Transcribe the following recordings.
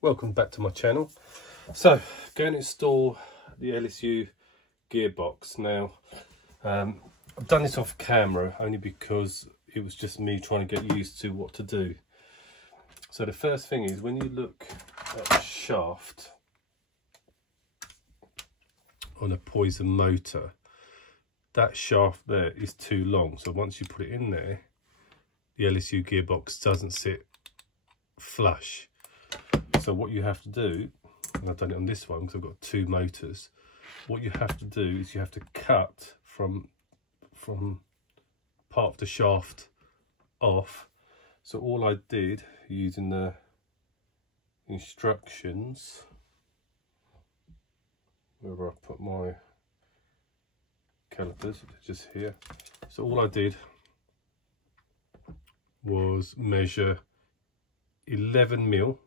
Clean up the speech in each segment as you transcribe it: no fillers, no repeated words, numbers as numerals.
Welcome back to my channel. So, going to install the Lesu gearbox. Now, I've done this off camera only because it was just me trying to get used to what to do. So the first thing is, when you look at the shaft on a Poison motor, that shaft there is too long. So once you put it in there, the Lesu gearbox doesn't sit flush. So what you have to do, and I've done it on this one because I've got two motors, what you have to do is you have to cut from part of the shaft off. So all I did, using the instructions, where I put my calipers, just here. So all I did was measure 11 mil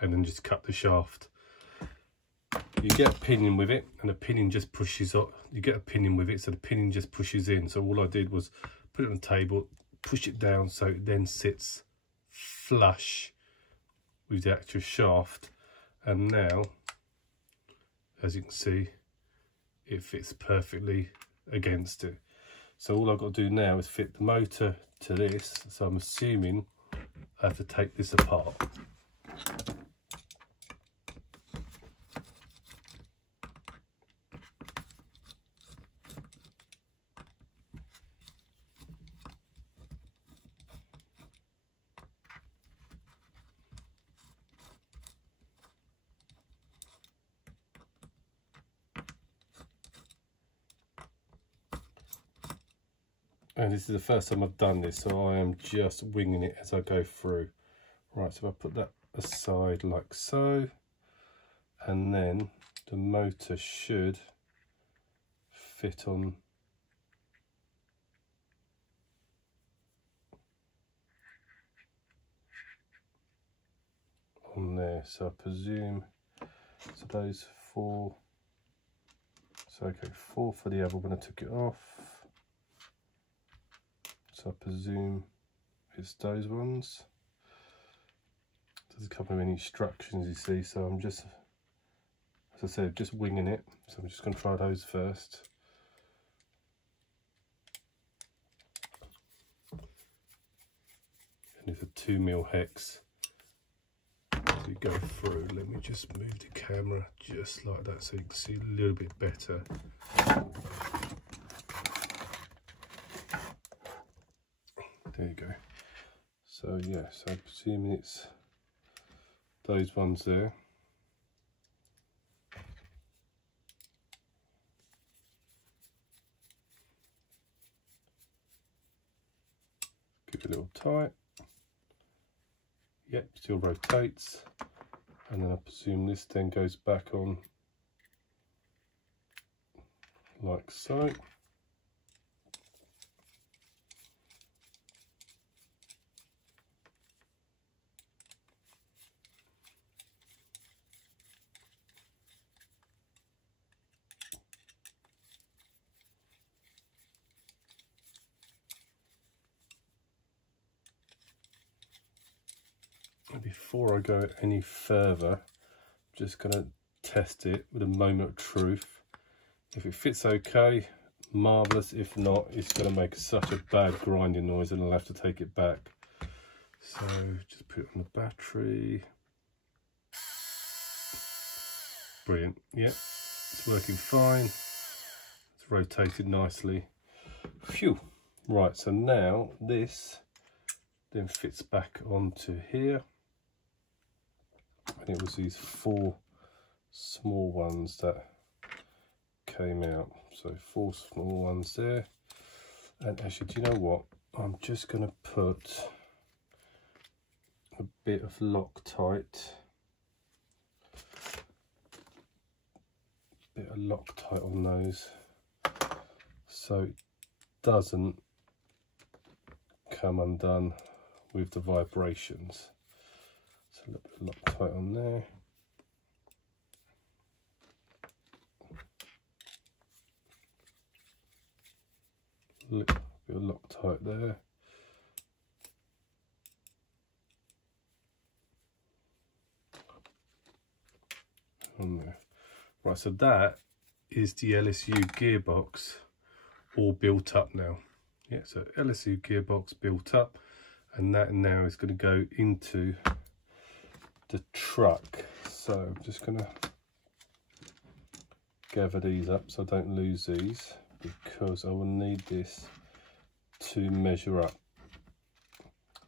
and then just cut the shaft. You get a pinion with it, and the pinion just pushes up. You get a pinion with it, so the pinion just pushes in. So all I did was put it on the table, push it down, so it then sits flush with the actual shaft. And now, as you can see, it fits perfectly against it. So all I've got to do now is fit the motor to this. So I'm assuming I have to take this apart. And this is the first time I've done this, so I am just winging it as I go through. Right, so if I put that aside like so, and then the motor should fit on there. So I presume, so those four, so okay, four for the other when I took it off. So I presume it's those ones. There's a couple of instructions, you see, so I'm just, as I said, just winging it. So I'm just going to try those first. And it's a 2 mil hex. As we go through, let me just move the camera just like that so you can see a little bit better. There you go. So yes, I'm presuming it's those ones there. Give it a little tight. Yep, still rotates. And then I presume this then goes back on like so. Before I go any further, I'm just going to test it with a moment of truth. If it fits okay, marvellous. If not, it's going to make such a bad grinding noise and I'll have to take it back. So just put it on the battery. Brilliant. Yep, it's working fine. It's rotated nicely. Phew. Right, so now this then fits back onto here. And it was these four small ones that came out. So 4 small ones there. And actually, do you know what? I'm just going to put a bit of Loctite. On those, so it doesn't come undone with the vibrations. So a little bit of Loctite on there. A bit of Loctite there. On there. Right, so that is the LSU gearbox all built up now. Yeah, so LSU gearbox built up, and that now is going to go into the truck. So I'm just going to gather these up so I don't lose these, because I will need this to measure up.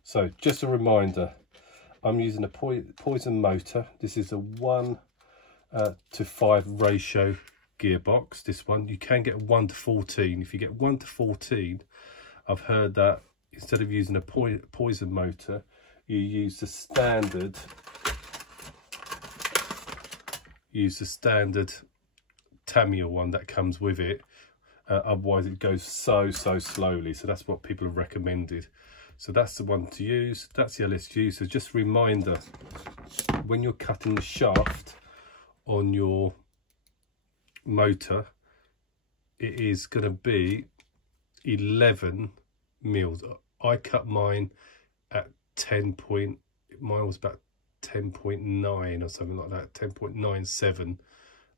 So just a reminder, I'm using a Poison motor. This is a 1:5 ratio gearbox. This one, you can get 1:14. If you get 1:14, I've heard that instead of using a Poison motor, you use the standard Tamiya one that comes with it. Otherwise it goes so slowly. So that's what people have recommended. So that's the one to use. That's the LSU. So just a reminder, when you're cutting the shaft on your motor, it is going to be 11 mils. I cut mine at 10 point, mine was about 10.9 or something like that, 10.97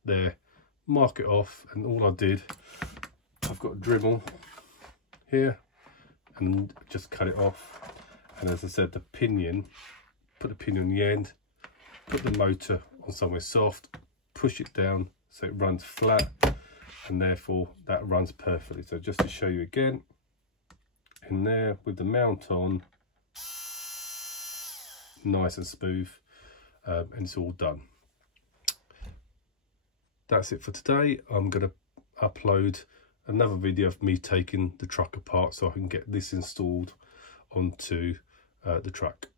there. Mark it off, and all I did, I've got a Dremel here and just cut it off. And as I said, the pinion, put the pinion on the end, put the motor on somewhere soft, push it down so it runs flat, and therefore that runs perfectly. So just to show you again, in there with the mount on, nice and smooth, and it's all done. That's it for today. I'm going to upload another video of me taking the truck apart so I can get this installed onto the truck.